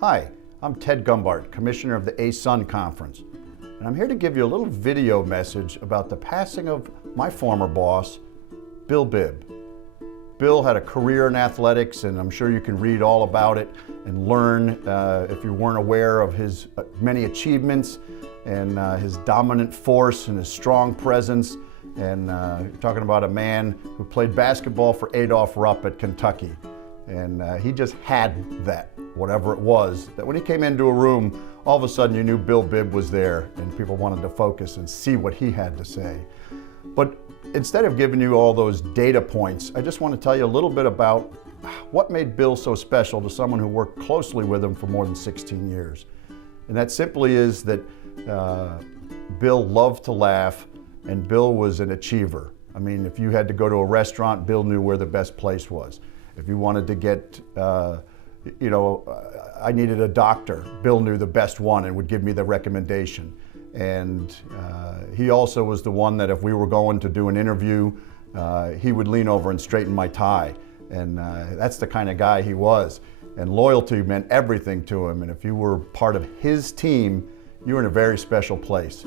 Hi, I'm Ted Gumbart, Commissioner of the ASUN Conference, and I'm here to give you a little video message about the passing of my former boss, Bill Bibb. Bill had a career in athletics, and I'm sure you can read all about it and learn if you weren't aware of his many achievements and his dominant force and his strong presence. And talking about a man who played basketball for Adolph Rupp at Kentucky. And he just had that, whatever it was, that when he came into a room, all of a sudden you knew Bill Bibb was there and people wanted to focus and see what he had to say. But instead of giving you all those data points, I just want to tell you a little bit about what made Bill so special to someone who worked closely with him for more than 16 years. And that simply is that Bill loved to laugh, and Bill was an achiever. I mean, if you had to go to a restaurant, Bill knew where the best place was. If you wanted to get, I needed a doctor, Bill knew the best one and would give me the recommendation. And he also was the one that if we were going to do an interview, he would lean over and straighten my tie. And that's the kind of guy he was. And loyalty meant everything to him. And if you were part of his team, you were in a very special place.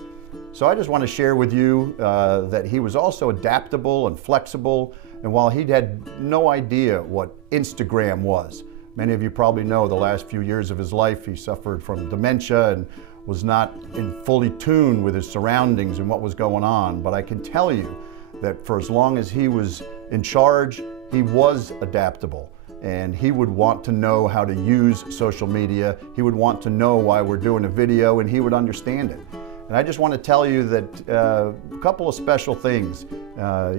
So I just want to share with you that he was also adaptable and flexible. And while he had no idea what Instagram was, many of you probably know the last few years of his life, he suffered from dementia and was not in fully tune with his surroundings and what was going on. But I can tell you that for as long as he was in charge, he was adaptable. And he would want to know how to use social media. He would want to know why we're doing a video, and he would understand it. And I just want to tell you that a couple of special things.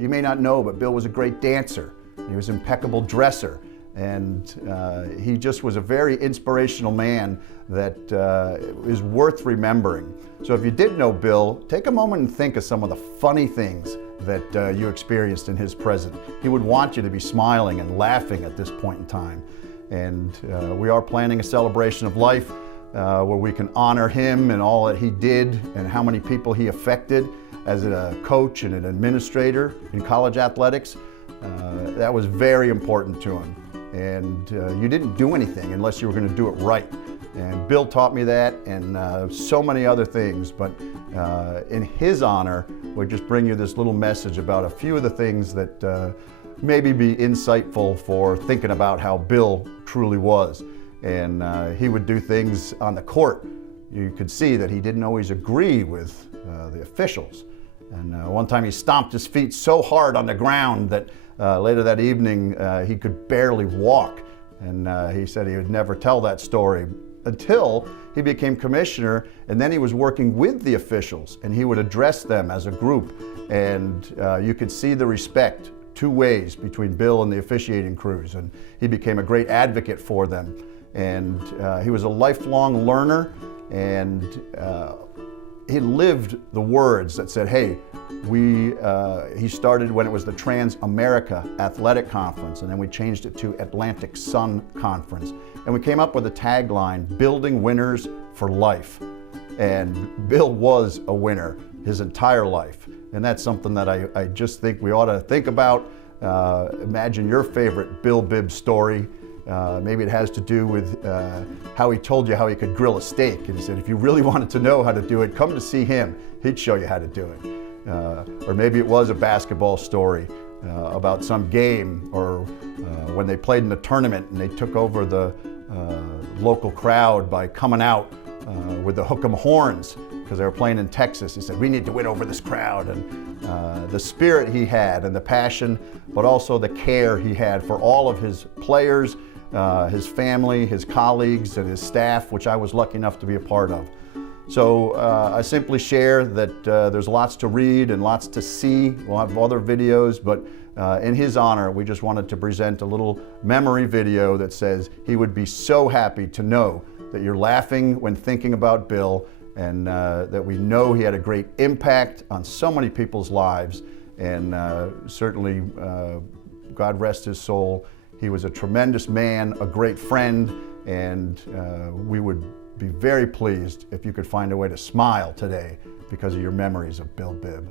You may not know, but Bill was a great dancer. He was an impeccable dresser. And he just was a very inspirational man that is worth remembering. So if you did know Bill, take a moment and think of some of the funny things that you experienced in his presence. He would want you to be smiling and laughing at this point in time. And we are planning a celebration of life where we can honor him and all that he did and how many people he affected as a coach and an administrator in college athletics. That was very important to him. And you didn't do anything unless you were going to do it right. And Bill taught me that, and so many other things. But in his honor, we'll just bring you this little message about a few of the things that maybe be insightful for thinking about how Bill truly was. And he would do things on the court. You could see that he didn't always agree with the officials. And one time he stomped his feet so hard on the ground that later that evening he could barely walk. And he said he would never tell that story until he became commissioner, and then he was working with the officials and he would address them as a group. And you could see the respect two ways between Bill and the officiating crews, and he became a great advocate for them. And he was a lifelong learner, and he lived the words that said, hey, he started when it was the Trans-America Athletic Conference, and then we changed it to Atlantic Sun Conference. And we came up with a tagline, building winners for life. And Bill was a winner his entire life. And that's something that I just think we ought to think about. Imagine your favorite Bill Bibb story. Maybe it has to do with how he told you how he could grill a steak. And he said, if you really wanted to know how to do it, come to see him. He'd show you how to do it. Or maybe it was a basketball story about some game, or when they played in the tournament and they took over the local crowd by coming out with the hook 'em horns because they were playing in Texas. He said, we need to win over this crowd. And the spirit he had and the passion, but also the care he had for all of his players, his family, his colleagues, and his staff, which I was lucky enough to be a part of. So I simply share that there's lots to read and lots to see. We'll have other videos, but in his honor, we just wanted to present a little memory video that says he would be so happy to know that you're laughing when thinking about Bill, and that we know he had a great impact on so many people's lives. And certainly, God rest his soul, he was a tremendous man, a great friend, and we would be very pleased if you could find a way to smile today because of your memories of Bill Bibb.